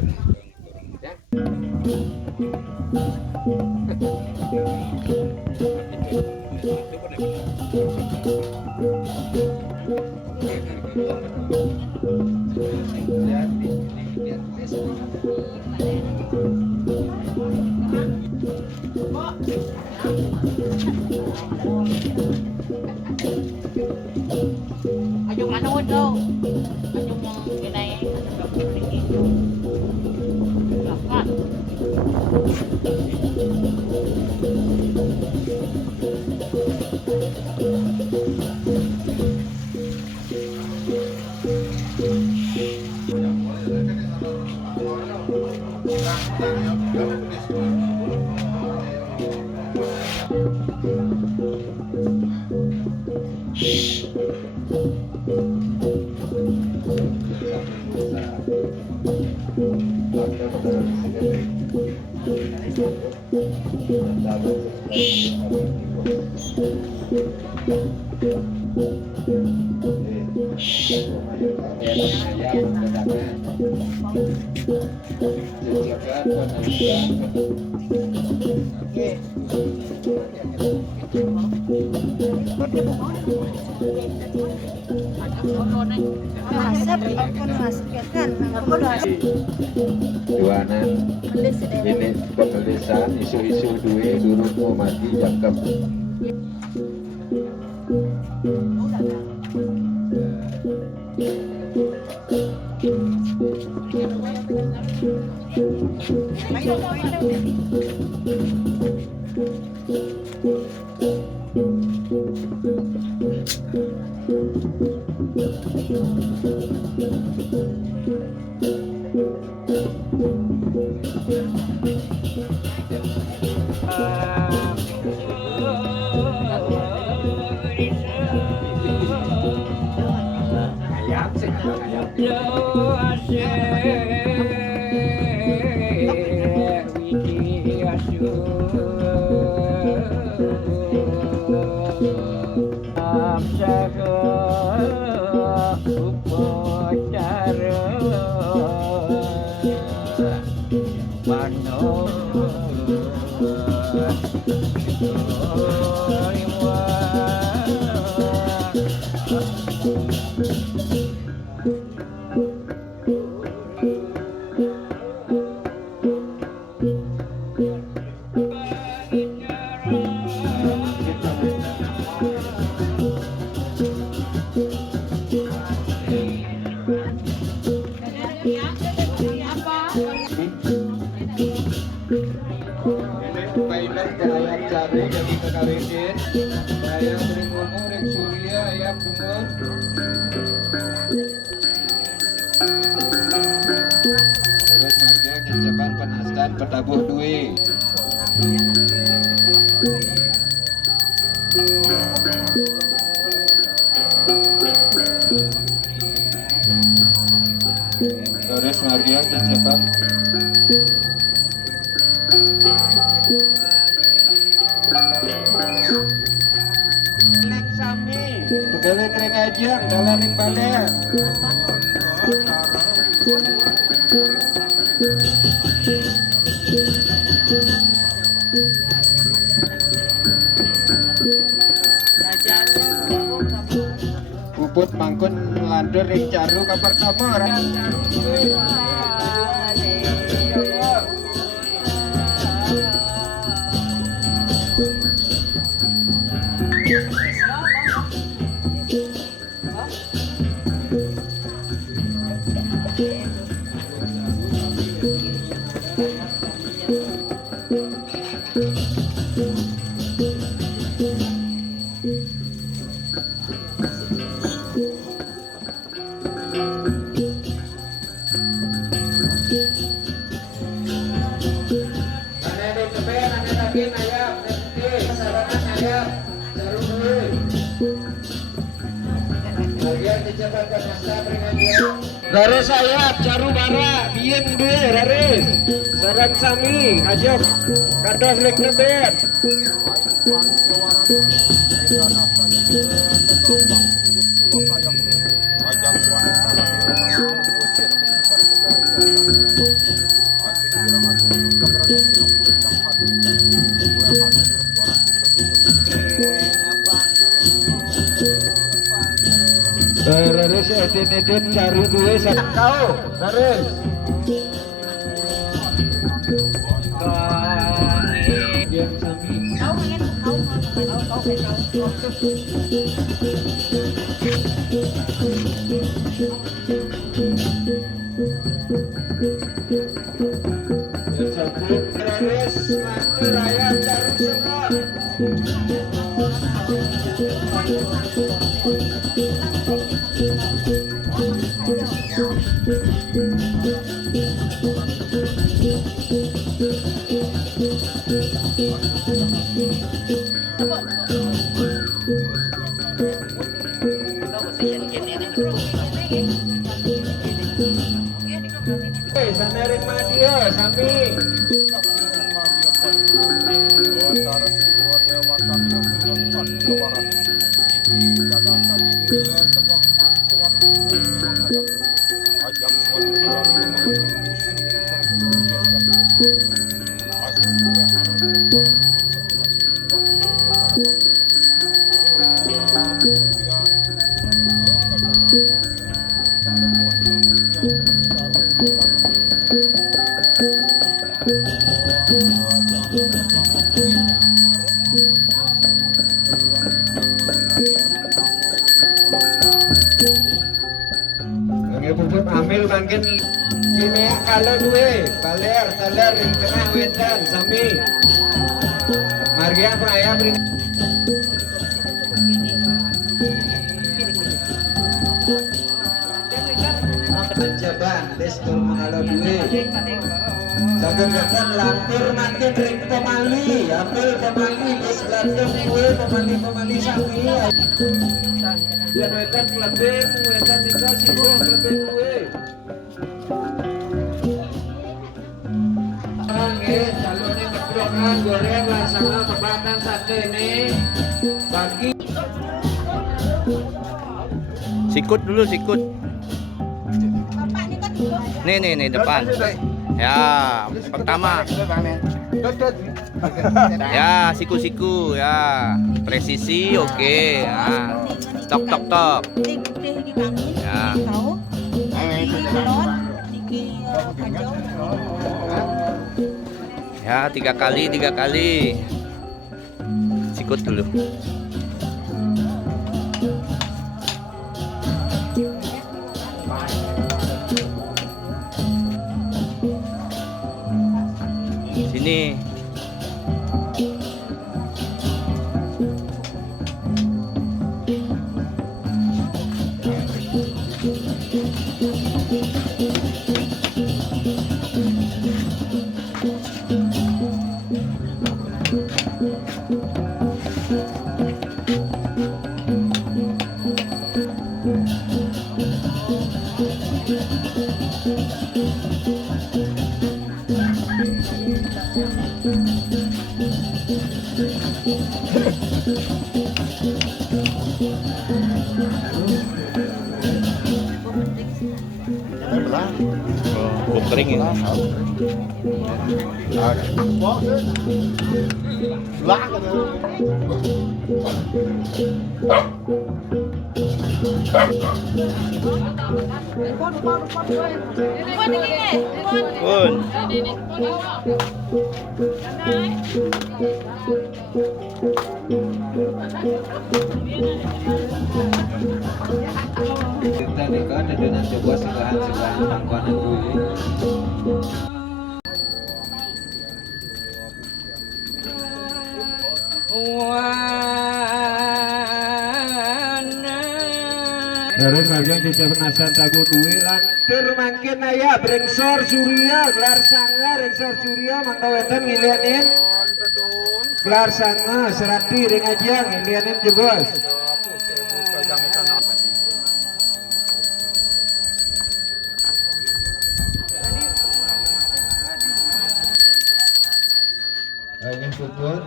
Ya. Ayo manood daw. Ayo mo ginay. Lakat. Juanan ini penulisan isu-isu duwe durung mau mati jangkep. Terus marga kecepan penastan petabuh duwe. Terus marga kecepan pegawai kering aja, dalarin balik. Puput mangkun landur ring caru kabar kamar. Raris sayap, caru bara, biyen duwe raris. Sarang sami, aja kados lek nebet. Neden cari duwe kau terus diam sami terus nanti rakyat cari semua. Sandaring Madio samping. Bubut ambil makin kimia kalau duwe baler teler di tengah wetan sami margia peraya beri jaban destur mengalau duwe jagan-jagan lantur makin ring pemali ambil pemali des landung duwe pemali sami dan wetan kelebing, wetan dikasih buah kelebing duwe. Calonnya kepulauan goreng laksana pembatan sate ini bagi. Sikut dulu sikut. Nih depan. Ya pertama. Ya siku-siku ya presisi oke. Nah. Tok. Ya. Ya, tiga kali. Sikut dulu. Sini. Buk kering ya. Pun. Kita nikah dengan sebuah segala pangkuan dulu. Dari bagian jajaban nasan tagu duwe lantur makin aya brengsor surya gelar sanga brengsor surya mangga wetan ngilianin gelar sanga serati ring aja ngilianin jebos ayo tutut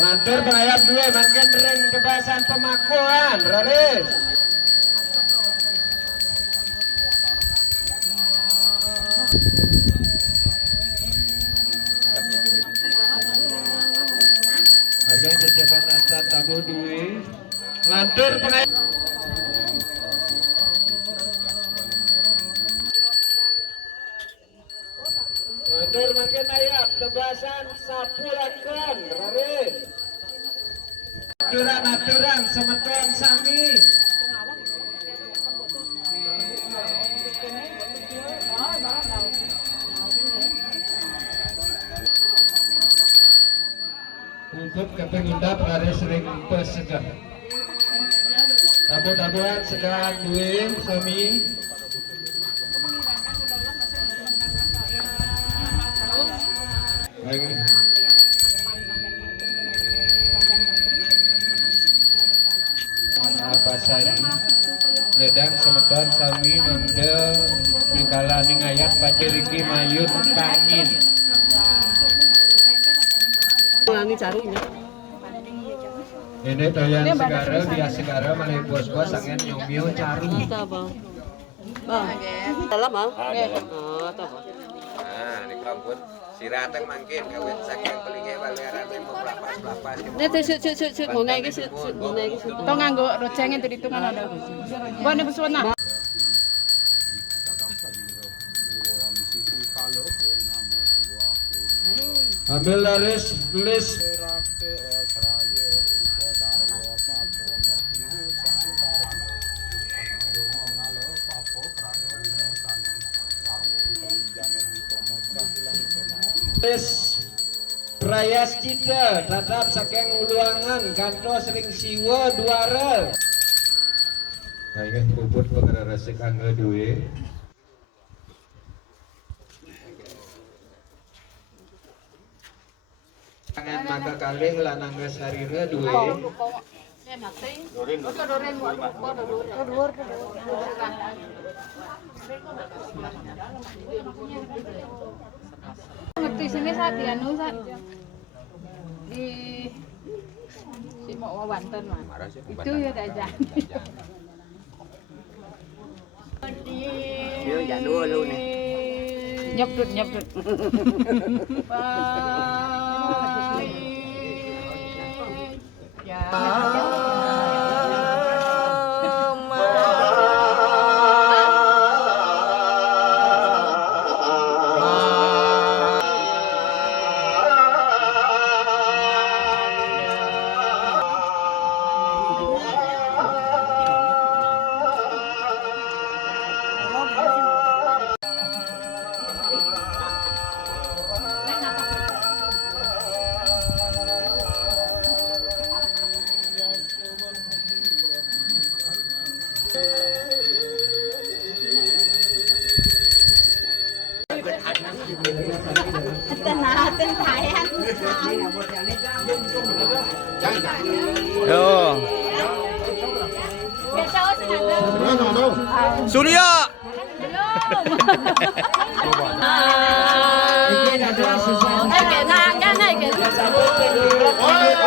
lantur penayap dua makin ring kebasan pemakuan raris. Harga jajaban nastan tabuh duwe lantur penayap Atur makin ayat tebasan sapulakan raris. Aturan semeton sami. Untuk kepengindap raris ring pesegah. Tabu-tabuan segan duwe sami. Apa saja ledang semeton sami mangde mikala ning ayat paciriki mayut kangin Wangi carunya. ini doyan segara dia segara malih bos-bos sangen nyomio caru Apa, Bang? Bang, dalam, Bang? Oh, apa? Nah, di kampung sirateng mangkin kawin saking pelinge balerane mau lapas-lapas. Nih, sik mau naik sik mau naik sik. Tong nganggo roceng itu ditungan ada. Buane pesona. ambil laris tulis Prayascita tatap saking uluangan kantos ring siwa duara. Baik puput pengen resik angga duwe. Kangen maka kalih lanang sarira duwe. Ngerti sini saat di anu saat di si mau Banten mah. Itu ya diajak. Yo ya dulu nih. Nyeput. Ya. Yo. Surya.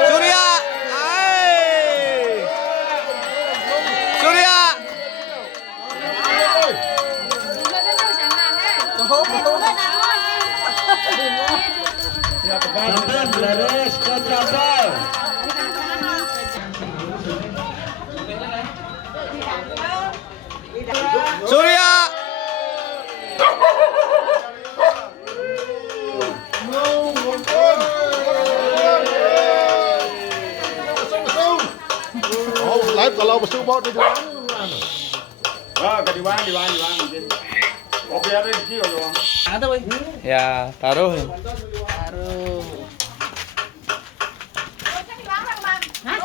Surya. Ai. Surya. Tangan laris kacabal. Surya. Oh, live kalau besul bawa di dewan. Ah, ke diwan. Oh, biarin kecil doang. Ya, taruh. Hah?